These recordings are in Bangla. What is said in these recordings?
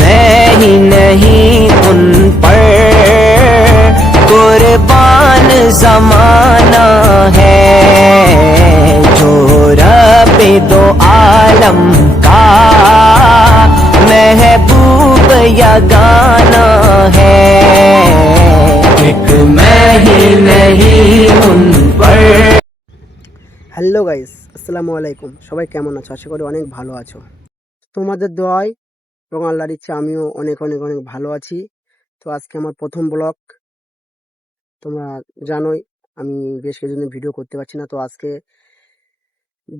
मैं ही नहीं उन पर कुर्बान जमाना है जो रब दो आलम का महबूब या गाना है एक मैं ही नहीं उन पर। হ্যালো গাইস, আসসালামু আলাইকুম। সবাই কেমন আছো? আশা করি অনেক ভালো আছো। তোমাদের দোয়ায় এবং আল্লাহর ইচ্ছে আমিও অনেক অনেক অনেক ভালো আছি। তো আজকে আমার প্রথম ব্লগ। তোমরা জানোই আমি বেশ কিছুদিন ভিডিও করতে পারছি না। তো আজকে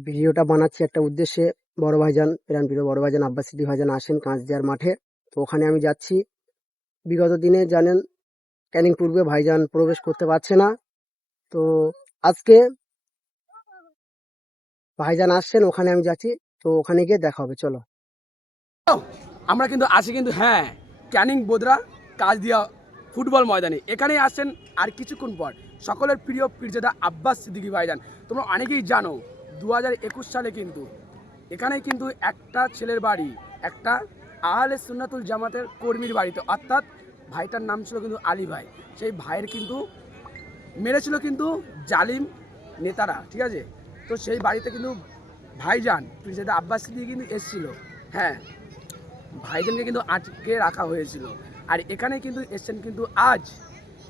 ভিডিওটা বানাচ্ছি একটা উদ্দেশ্যে। বড় ভাইজান প্রিয় বড় ভাইজান আব্বাস সিদ্দিকী ভাইজান আসেন কাঁচদিয়ার মাঠে। তো ওখানে আমি যাচ্ছি। বিগত দিনে জানেন ক্যানিং পূর্বে ভাইজান প্রবেশ করতে পারছে না। তো আজকে ভাইজান আসছেন, ওখানে আমি যাচ্ছি। তো ওখানে গিয়ে দেখা হবে, চলো। আমরা কিন্তু আছি কিন্তু হ্যাঁ ক্যানিং বোদরা কাজদিয়া ফুটবল ময়দানে। এখানেই আসছেন আর কিছুক্ষণ পর সকলের প্রিয় পীরজাদা আব্বাস সিদ্দিকী ভাইজান। তোমরা অনেকেই জানো 2021 সালে কিন্তু এখানেই কিন্তু একটা ছেলের বাড়ি, একটা আহলে সুন্নাতুল জামাতের কর্মীর বাড়িতে, অর্থাৎ ভাইটার নাম ছিল কিন্তু আলী ভাই। সেই ভাইয়ের কিন্তু মেরেছিল কিন্তু জালিম নেতারা, ঠিক আছে। তো সেই বাড়িতে কিন্তু ভাইজান পীরজাদা আব্বাস সিদ্দিকী কিন্তু এসেছিল। হ্যাঁ, ভাইজানকে কিন্তু আটকে রাখা হয়েছিল। আর এখানে কিন্তু এসছেন কিন্তু আজ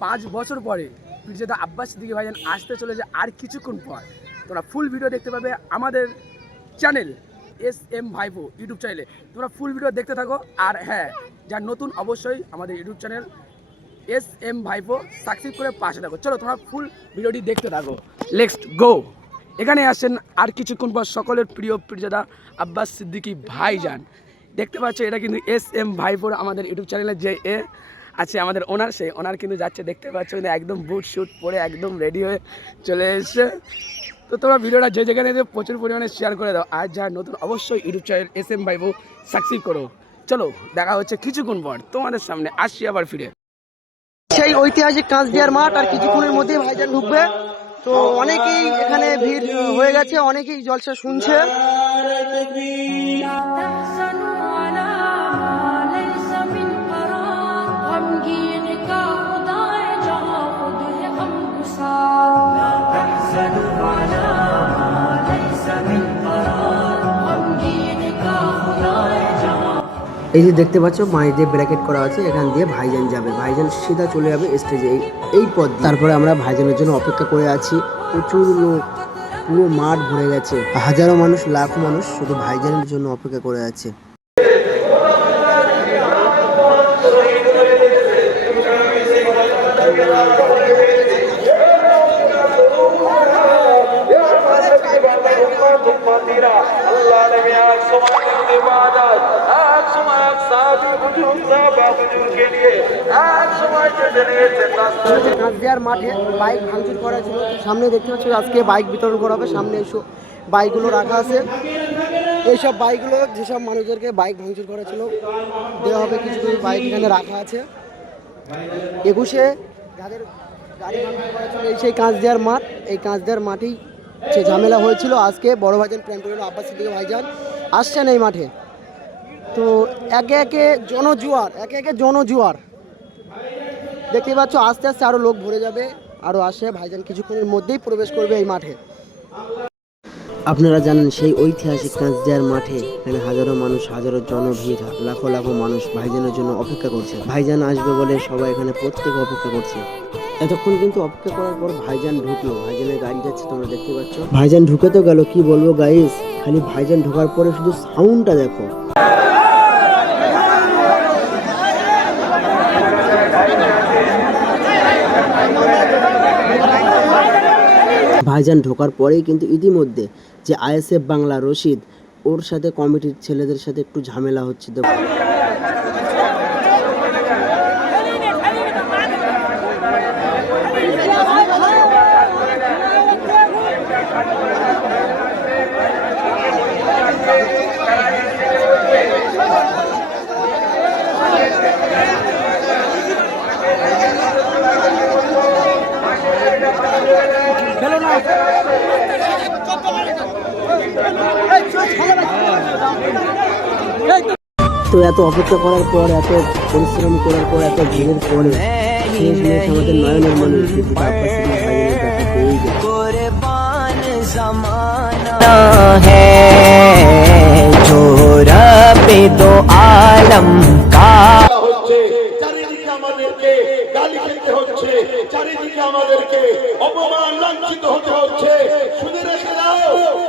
5 বছর পরে পীরজাদা আব্বাস সিদ্দিকী ভাইজান আসতে চলেছে আর কিছুক্ষণ পর। তোমরা ফুল ভিডিও দেখতে পাবে আমাদের চ্যানেল SM ভাইপো ইউটিউব চ্যানেলে। তোমরা ফুল ভিডিও দেখতে থাকো। আর হ্যাঁ, যার নতুন অবশ্যই আমাদের ইউটিউব চ্যানেল SM ভাইপো সাবস্ক্রাইব করে পাশে থাকো। চলো তোমরা ফুল ভিডিওটি দেখতে থাকো। Let's go. এখানে আসছেন আর কিছুক্ষণ পর সকলের প্রিয় পীরজাদা আব্বাস সিদ্দিকী ভাইজান। দেখতে পাচ্ছ এটা কিন্তু SM ভাইপোর আমাদের ইউটিউব চ্যানেলে যে আছে আমাদের ওনার, সেই ওনার কিন্তু যাচ্ছে। দেখতে পাচ্ছ কিন্তু একদম বুট শুট পরে একদম রেডি হয়ে চলে এসছে। তো তোমরা ভিডিওটা যে যেখানে প্রচুর পরিমাণে শেয়ার করে দাও। আর যার নতুন অবশ্যই ইউটিউব চ্যানেল SM ভাইপো সাবস্ক্রাইব করো। চলো দেখা হচ্ছে কিছুক্ষণ পর তোমাদের সামনে, আসছি আবার ফিরে। সেই ঐতিহাসিক কাঁচদিয়ার মাঠ আর কিছুক্ষণের মধ্যে ভাইজান ঢুকবে। তো অনেকেই এখানে ভিড় হয়ে গেছে, অনেকেই জলসা শুনছে। এই যে দেখতে পাচ্ছ মাঝে যে ব্র্যাকেট করা আছে, এখান দিয়ে ভাইজান যাবে। ভাইজান সিধা চলে যাবে স্টেজে, এই পথ। তারপরে আমরা ভাইজানের জন্য অপেক্ষা করে আছি। প্রচুর লোক, পুরো মাঠ ভরে গেছে। হাজারো মানুষ, লাখো মানুষ শুধু ভাইজানের জন্য অপেক্ষা করে আছে। কাঁচদিয়ার মাঠে বাইক ভাঙচুর করা ছিল। সামনে দেখতে পাচ্ছ আজকে বাইক বিতরণ করা হবে। সামনে এইসব বাইকগুলো রাখা আছে। এইসব বাইকগুলো যেসব মানুষদেরকে বাইক ভাঙচুর করা ছিল দেওয়া হবে। কিছু কিছু বাইক এখানে রাখা আছে। 21-এ যাদের গাড়ি ভাঙচুর করা ছিল এই সেই কাঁচদিয়ার মাঠ, এই কাঁচদিয়ার মাঠেই সে ঝামেলা হয়েছিল। আজকে বড় ভাইজান প্রেমপ্রিয় আব্বাস সিদ্দিকী ভাইজান আসছেন এই মাঠে। তো একে একে জনজুয়ার দেখতে পাচ্ছ। আস্তে আস্তে আরো লোক ভরে যাবে, আরো আসে। ভাইজান কিছুক্ষণের মধ্যেই প্রবেশ করবে এই মাঠে। আপনারা জানেন সেই ঐতিহাসিক কাঁচদিয়ার মাঠে এখানে হাজারো মানুষ, হাজারো জনভিড়, লাখো লাখো মানুষ ভাইজানের জন্য অপেক্ষা করছে। ভাইজান আসবে বলে সবাই এখানে প্রত্যেকে অপেক্ষা করছে। এতক্ষণ কিন্তু অপেক্ষা করার পর ভাইজান ঢুকলো। ভাইজানের গাড়ি যাচ্ছে, তোমরা দেখতে পাচ্ছ। ভাইজান ঢুকে তো গেল, কি বলবো গাইস, খালি ভাইজান ঢোকার পরে শুধু সাউন্ডটা দেখো। ভাইজান ঢোকার পরেই কিন্তু ইতিমধ্যে যে ISF বাংলা রশিদ, ওর সাথে কমিটির ছেলেদের সাথে একটু ঝামেলা হচ্ছে। তো এত অপেক্ষা করার পর, এত পরিশ্রম করার পর, এত ভিড়ের পরে শেষমেশ আমাদের নয়নের মনে আব্বাস সিদ্দিকী ভাইয়ের দেখা পেয়েই গেল। कुर्बान जमाना है जो रब दो आलम का হচ্ছে চারিদিকে আমাদেরকে গালি খেতে হচ্ছে, চারিদিকে আমাদেরকে অপমান লাঞ্ছিত হতে হচ্ছে। শুনে রেখে দাও,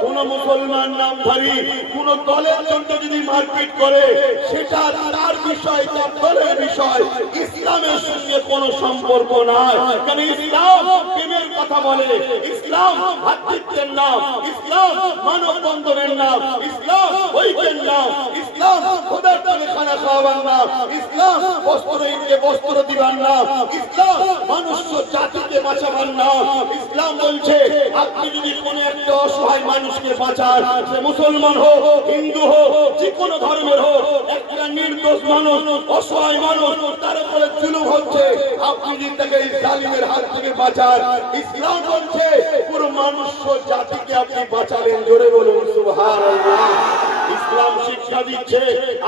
কোন মুসলমান নামধারী কোন দলের জন্য যদি মারপিট করে সেটা তার বিষয়, তার দলের বিষয়, ইসলামের সঙ্গে কোনো সম্পর্ক নাই। কারণ ইসলাম প্রেমের কথা বলে, ইসলাম ভাতৃত্বের নাম, ইসলাম মানব বন্ধনের নাম, ইসলাম ঐক্যের নাম, ইসলাম খোদার তলে খানা খাওয়াবার নাম, ইসলাম বস্ত্রহীনকে বস্ত্র দিবার নাম, ইসলাম মানুষ জাতিকে বাঁচাবার নাম। ইসলাম বলছে আপনি যদি কোন একটা অসহায় মানুষকে বাঁচান, সে মুসলমান হোক, হিন্দু হোক, যে কোনো ধর্মের হোক, একটা নির্দোষ মানুষ, অসহায় মানুষ, তার উপরে জুলুম হচ্ছে, আপনি যদি তাকে এই জালিমের হাত থেকে বাঁচান, ইসলাম বলছে পুরো মানুষ জাতিকে আপনি বাঁচালেন। জোরে বলুন সুবহানাল্লাহ। ইসলাম শিক্ষা দিচ্ছে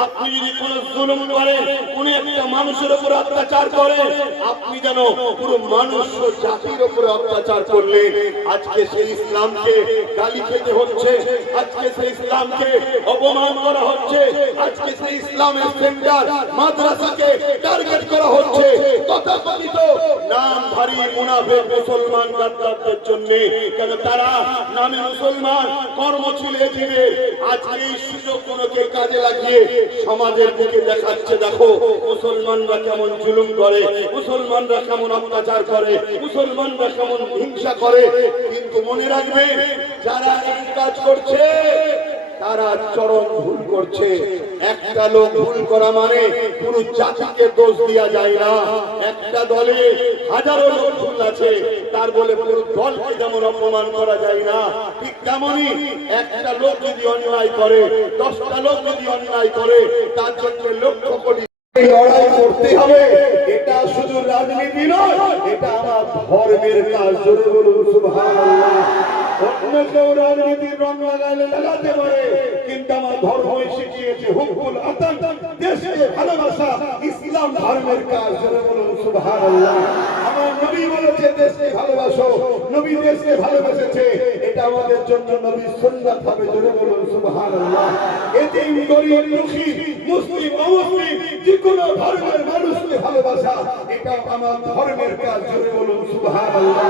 আপনি যদি কোনো জুলুম করেন, কোন একটা মানুষের উপর অত্যাচার করেন, আপনি যেন পুরো মানুষ জাতির উপরে অত্যাচার করলেন। আজকে সেই ইসলামকে গালি খেতে হচ্ছে, আজকে সেই ইসলামকে অপমান করা হচ্ছে, আজকে সেই ইসলামের সেন্টার মাদ্রাসাকে টার্গেট করা হচ্ছে তথাকথিত নামধারী মুনাফিক মুসলমান গাদ্দারদের জন্য। কেন তারা নামে মুসলমান, কর্ম ছিল এজিবে। আজকে এই সুযোগগুলোকে কাজে লাগিয়ে সমাজের বুকে দেখাচ্ছে, দেখো মুসলমানরা কেমন জুলুম করে, মুসলমানরা কেমন অত্যাচার করে, মুসলমানরা কেমন হিংসা করে। কিন্তু মনে রাখবে, যারা এই কাজ করছে তারা চরম ভুল করছে। একটা লোক ভুল করা মানে পুরো জাতিকে দোষ দেওয়া যায় না। একটা দলে হাজারো লোক ভুল আছে, তার বলে পুরো দলকে যেমন অপমান করা যায় না, ঠিক তেমনি একটা লোক যদি অন্যায় করে, 10টা লোক যদি অন্যায় করে, তার জন্য লক্ষ কোটি লড়াই করতে হবে। এটা শুধু রাজনীতি নয়, এটা আমার ধর্মের কাজ। জোরে বলুন সুবহানাল্লাহ। অন্য কেউ রাজনীতির রং লাগাইলে লাগাতে পারে, কিন্তু আমার ধর্মই শিখিয়েছে হুব্বুল আতান, দেশকে ভালোবাসা ইসলাম ধর্মের কাজ। জোরে বলুন সুবহানাল্লাহ। আমার নবী বলেছে দেশকে ভালোবাসো, নবী দেশকে ভালোবেসেছে, এটা আমাদের জন্য নবীর সুন্নাত হবে। জোরে বলুন সুবহানাল্লাহ। এতিম গরীব দুঃখী মুসলিম অমুসলিম যে কোনো ধর্মের মানুষকে ভালোবাসা, এটা আমার ধর্মের কাজ। জোরে বলুন সুবহানাল্লাহ।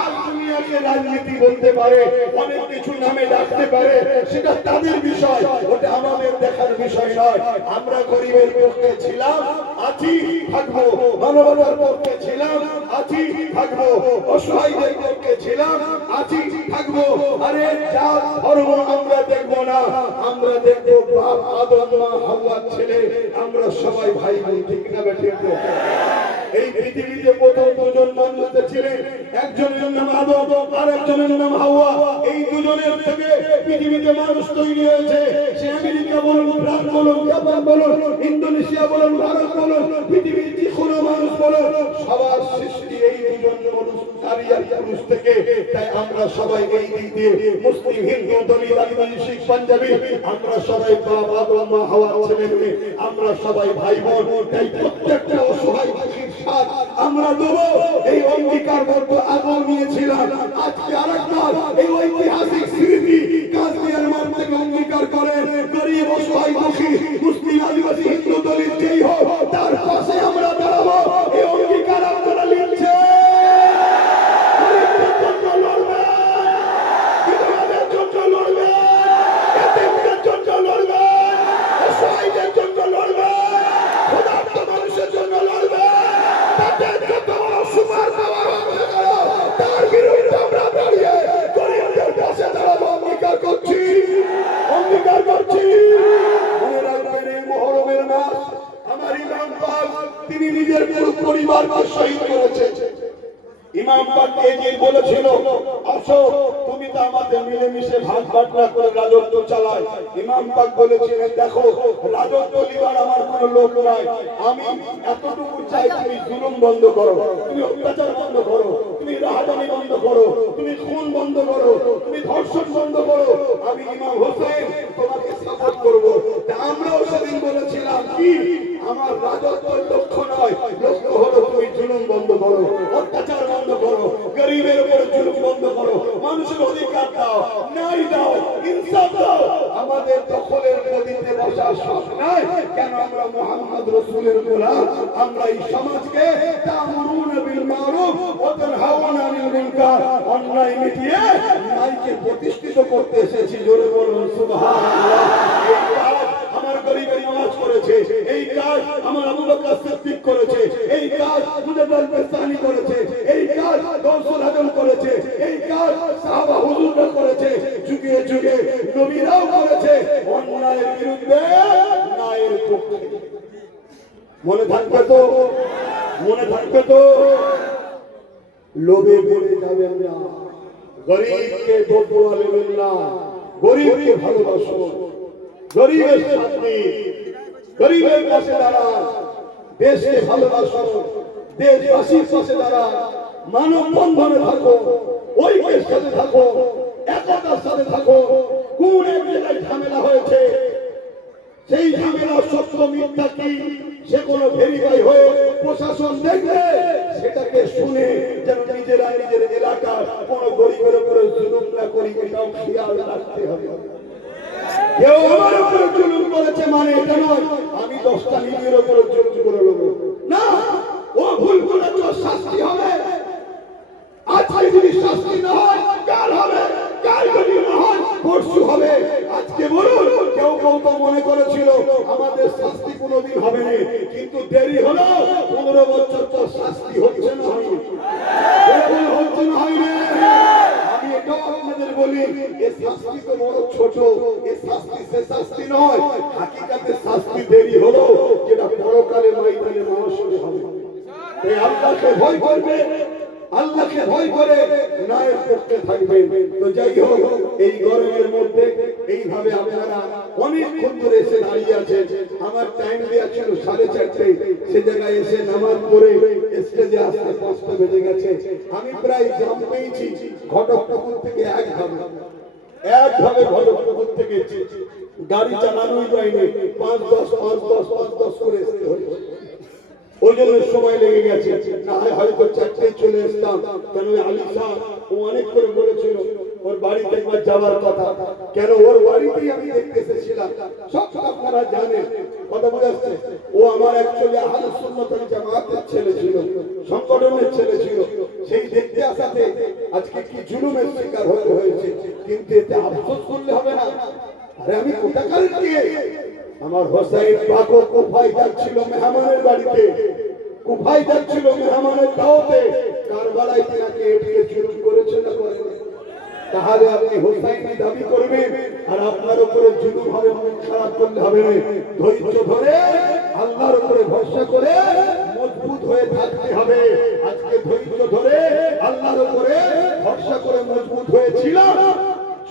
আর দুনিয়াকে রাজনীতি বলতে পারে, অনেক কিছু নামে ডাকতে পারে, সেটা তাদের বিষয়, ওটা আমাদের দেখার বিষয় নয়। আমরা গরিবের পক্ষে ছিলাম, আছি, থাকবো। মানবতার পক্ষে ছিলাম, আছি, থাকবো। অসহায়দের পক্ষে ছিলাম, আছি, থাকবো। আরে যা ধর্ম আমরা দেখবো না, আমরা দেখবো বাপ আদম মা হাওয়ার ছেলে, আমরা সবাই ভাই ভাই। ঠিক না বেঠিক? এই পৃথিবীতে প্রথম দুজন মানুষ ছিলেন, একজনের নাম আদম আর একজনের নাম হাওয়া। এই দুজনের থেকে পৃথিবীতে মানুষ তৈরি হয়েছে। সে আমেরিকা বলুন, ফ্রান্স বলুন, জাপান বলুন, ইন্দোনেশিয়া বলুন, ভারত বলুন, পৃথিবীর যে কোনো মানুষ বলুন, সবার সৃষ্টি এই দুজন মানুষ, নারী আর পুরুষ থেকে। তাই আমরা সবাই এই দিক দিয়ে মুসলিম, হিন্দু, দলিত, আদিবাসী, শিখ, পাঞ্জাবি, আমরা সবাই বাপ আদম মা হাওয়ার ছেলে মেয়ে, আমরা সবাই ভাই বোন। তাই প্রত্যেকটা অসহায় ভাইয়ের সাথ আমরা দেবো। এই অঙ্গীকার বদ্ধ আগেও নিয়েছিলাম, আজকে আরেকবার এই ঐতিহাসিক স্মৃতি কাশ্মীরের মাঠ থেকে অঙ্গীকার করে গরিব অসহায় দুঃখী মুসলিম আদিবাসী হিন্দু দলিত যেই হোক তার পাশে আমরা দাঁড়াবো। এই অঙ্গীকার আপনারা নিচ্ছে, বিধবাদের জন্য লড়বে, এতিমদের জন্য লড়বে, অসহায়দের জন্য লড়বে, ক্ষুধার্ত মানুষের জন্য লড়বে। তাদের যত বড় সুপার পাওয়ার হবে তার বিরুদ্ধে আমরা দাঁড়িয়ে গরিবদের পাশে দাঁড়াবো। অঙ্গীকার করছি, অঙ্গীকার করছি। মনে রাখবেন, এই মুহররমের মাস আমার ইমাম পাক তিনি নিজের পুরো পরিবারকে শহীদ করেছেন। ইমাম পাক এই বলেছিল, আসো তুমি তো আমাদের মিলেমিশে ভাগ বাটনা করে রাজত্ব চালায়। ইমাম পাক বলেছিলেন, দেখো রাজত্ব লিবার আমার কোনো লোক নাই, আমি এতটুকু চাই তুমি জুলুম বন্ধ করো, তুমি অত্যাচার বন্ধ করো, তুমি রাহাজানি বন্ধ করো, তুমি খুন বন্ধ করো, তুমি ধর্ষণ বন্ধ করো। আমি ইমাম হোসেন তোমাকে সাপোর্ট করবো। আমরাও সেদিন বলেছিলাম ফকির আমার রাজত্ব লক্ষ্য নয়, লক্ষ্য হলো তুমি জুলুম বন্ধ করো, অত্যাচার বন্ধ করো, গরিবের উপর জুলুম বন্ধ করো, মানুষের অধিকার দাও, ন্যায় দাও, ইনসাফ দাও। আমাদের দখলের গদিতে বসার শখ নাই। কেন? আমরা মুহাম্মদ রাসূলের গোলাম। আমরা এই সমাজকে তা'মুরুনা বিল মারুফ ওয়া তানহাউনা আনিল মুনকার, অন্যায় মিটিয়ে ন্যায়কে প্রতিষ্ঠিত করতে এসেছি। জোরে বলুন সুবহানাল্লাহ। এই কাজ আমার গরিবের নামাজ করেছে, এই কাজ আমার আবু বকর সিদ্দিক করেছে, এই কাজ মুজাদ্দিদ বেসানি করেছে, এই কাজ গৌসুল আজম করেছে, এই কাজ সাহাবা হুজুররা করেছে, যুগে যুগে নবীরাও করেছে। অন্যায়ের বিরুদ্ধে ন্যায়ের পক্ষে। মনে থাকবে তো? মনে থাকবে তো? লোভে পড়ে যাবেন না, গরিবকে বদুয়া দেবেন না, গরিবকে ভালোবাসুন, গরিবের সাথে, গরিবের পাশে দাঁড়ান, দেশকে ভালোবাসুন, দেশবাসীর পাশে দাঁড়ান, মানব বন্ধনে থাকো, ঐক্যের সাথে থাকো, একতার সাথে থাকো। কোন এক জায়গায় ঝামেলা হয়েছে, সেই ঝামেলা সত্য মিথ্যা কি সে কোনো ভেরিফাই হয়ে প্রশাসন দেখবে, সেটাকে শুনে যেন নিজেরা নিজের এলাকার কোন গরিবের উপরে জুলুম না করি, এটাও খেয়াল রাখতে হবে। কেউ আমার উপরে জুলুম করেছে মানে এটা নয় আমি 10টা নিজের উপরে জুলুম করে নেব না। ও ভুল করেছে, শাস্তি হবে। আজকে যদি শাস্তি না হয় কাল হবে, কাল যদি না হয় পরশু হবে। আজকে বলুন, কেউ কেউ তো মনে করেছিল আমাদের শাস্তি কোনোদিন হবে না, কিন্তু দেরি হলো। 15 বছর তো শাস্তি হচ্ছে না, হচ্ছে না, হয় না। আমি এটাও আপনাদের বলি, এই শাস্তি তো বড় ছোট, এই শাস্তি সে শাস্তি নয়। হাকিকাতে শাস্তি দেরি হলো, যেটা পরকালে ময়দানে মানুষের হবে। তাই আল্লাহকে ভয় করবে, আল্লাহকে ভয় করে ন্যায়ের পক্ষে থাকবেন। তো যাই হোক, এই গরমের মধ্যে এইভাবে আপনারা অনেকক্ষণ ধরে এসে দাঁড়িয়ে আছেন। আমার টাইম দেওয়া ছিল 4:30, সে জায়গায় এসে নামাজ পড়ে স্টেজে আসতে 5টা বেজে গেছে। আমি প্রায় জাম পেয়েছি ঘটকপুর থেকে একভাবে ঘটকপুর থেকে গাড়ি চালানোই যায়নি, 5-10 করে আসতে হয়েছে। ওই জন্য সময় লেগে গেছে, না হয় হয়তো 4টায় চলে আসতাম। কেন আলী শাহ ও অনেক করে বলেছিল ওর বাড়িতে একবার যাওয়ার কথা, কেন ওর বাড়িতেই আমি দেখতে এসেছিলাম। সব আপনারা জানেন, কথা বুঝাচ্ছে। ও আমার অ্যাকচুয়ালি আহলে সুন্নাত ওয়াল জামাতের ছেলে ছিল, সংগঠনের ছেলে ছিল। সেই দেখতে আসাতে আজকে কি জুলুমের শিকার হতে হয়েছে, কিন্তু এতে আফসোস করলে হবে না। আরে আমি কোথাকার দিয়ে আমার হোসেন পাক কুফায় যাচ্ছিল মেহমানের বাড়িতে, কুফায় যাচ্ছিল মেহমানের দাওয়াতে, কারবালায় তাকে এটিকে জুলুম করেছে না করেনি? তাহলে আপনি হোসেনই দাবি করবেন আর আপনার উপরে জুলুম হবে, মন খারাপ করলে হবে না। ধৈর্য ধরে আল্লাহর উপরে ভরসা করে মজবুত হয়ে থাকতে হবে। আজকে ধৈর্য ধরে আল্লাহর উপরে ভরসা করে মজবুত হয়েছিলাম।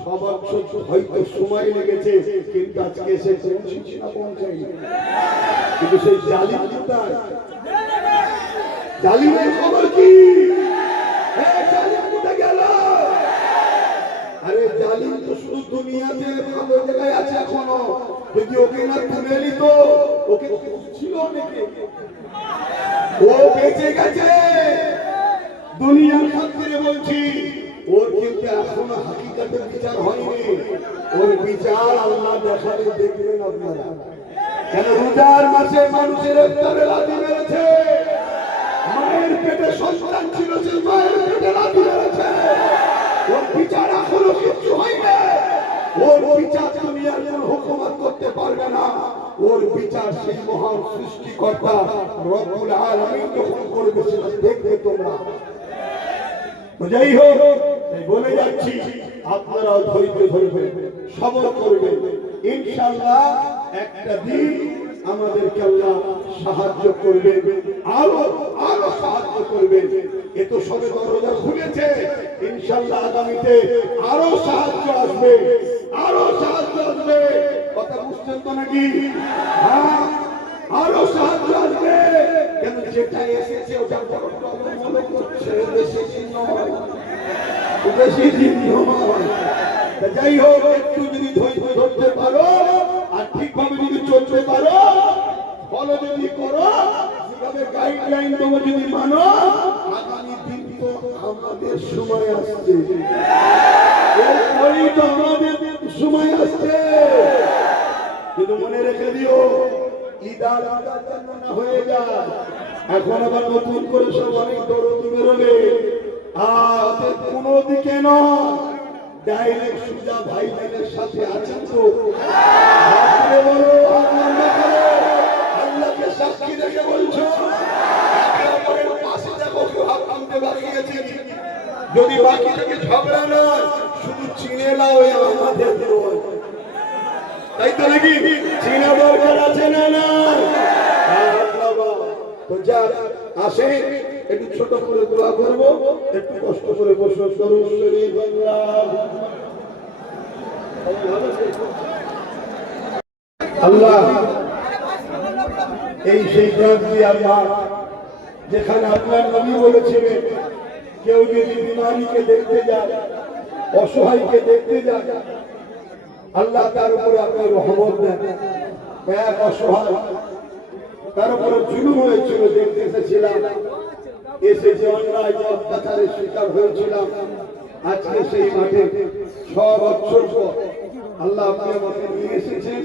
6 বছর হয়তো সময় লেগেছে, কিন্তু আজকে এসে পৌঁছেছি না পৌঁছাইনি। কিন্তু সেই জালিম কোথায়? জালিমের খবর কি? জালিম কোথায় গেল? আরে জালিম তো শুধু দুনিয়াতে ভালো জায়গায় আছে এখনো। যদি ওকে না তুলে নিত, ওকে ছিল অনেকে, ও বেঁচে গেছে। দুনিয়ার খাতিরে বলছি, ওর কিন্তু এখনো হাকিকাতের বিচার হয়নি। ওর বিচার আল্লাহ দেখালে দেখবেন আপনারা। কেন রোজার মাসে মানুষের ইফতারে লাথি মেরেছে, মায়ের পেটে সন্তান ছিল, সেই মায়ের পেটে লাথি মেরেছে। ওর বিচার এখনো কিছু হয়নি। ওর বিচার দুনিয়ার কোন হুকুমত করতে পারবে না। ওর বিচার সেই মহান সৃষ্টিকর্তা রব্বুল আলামিন যখন করবে, সেটা দেখবে তোমরা। যাই হোক, বলে যাচ্ছি, আপনারাও ধৈর্য ধরবেন, সবর করবেন। ইনশাআল্লাহ একটা দিন আমাদেরকে আল্লাহ সাহায্য করবেন, আরো সাহায্য করবেন। এ তো সবে দরজা খুলেছে, ইনশাআল্লাহ আগামীতে আরো সাহায্য আসবে, আরো সাহায্য আসবে। কথা বুঝছেন তো নাকি? হ্যাঁ, আরো সাহায্য আসবে। কেন যেটা এসেছে ওটা বড় মনে করছে, বেশি দিন নয়, বেশি দিন নয়। যাই হোক, একটু যদি ধৈর্য ধরতে পারো আর ঠিকভাবে যদি চলতে পারো, ফলো যদি করো, যেভাবে গাইডলাইন দেবো যদি মানো, আগামী দিন তো আমাদের সময় আসছে, এরপরেই তো আমাদের সময় আসছে। কিন্তু মনে রেখে দিও, ঈদ আর আদার জন্য না হয়ে যায়, এখন আবার নতুন করে সব অনেক দৌড় বেরোবে। আর কোনো দিকে নয়, ডাইরেক্ট সুজা ভাই বোনের সাথে আছেন তো, হাতরে বলো, হাত লম্বা করো, আল্লাহকে সাক্ষী রেখে বলছো, একে অপরের পাশে দেখো কেউ হাত নামতে বাকি আছে। যদি বাকি থেকে ঝগড়া নয়, শুধু চিনে নাও আমাদের দোষ। তাই তো নাকি? চিনা দরকার আছে না? না, তো যা আসে একটু ছোট করে দোয়া করবো, একটু কষ্ট করে বসে করুন। আল্লাহ, এই সেই প্রান্তীয় মাঠ যেখানে আপনার নবী বলেছিলেন, কেউ যদি বিমারীকে দেখতে যায়, অসহায়কে দেখতে যায়, আল্লাহ তার উপরে আপনার রহমত দেন। এক অসহায়, তার উপরে জুলুম হয়েছিল, দেখতে এসেছিলাম, এসে যে অন্যায় অত্যাচারের শিকার হয়েছিলাম, আজকে সেই মাঠে 6 বছর পর আল্লাহ আপনি আমাকে নিয়ে এসেছেন।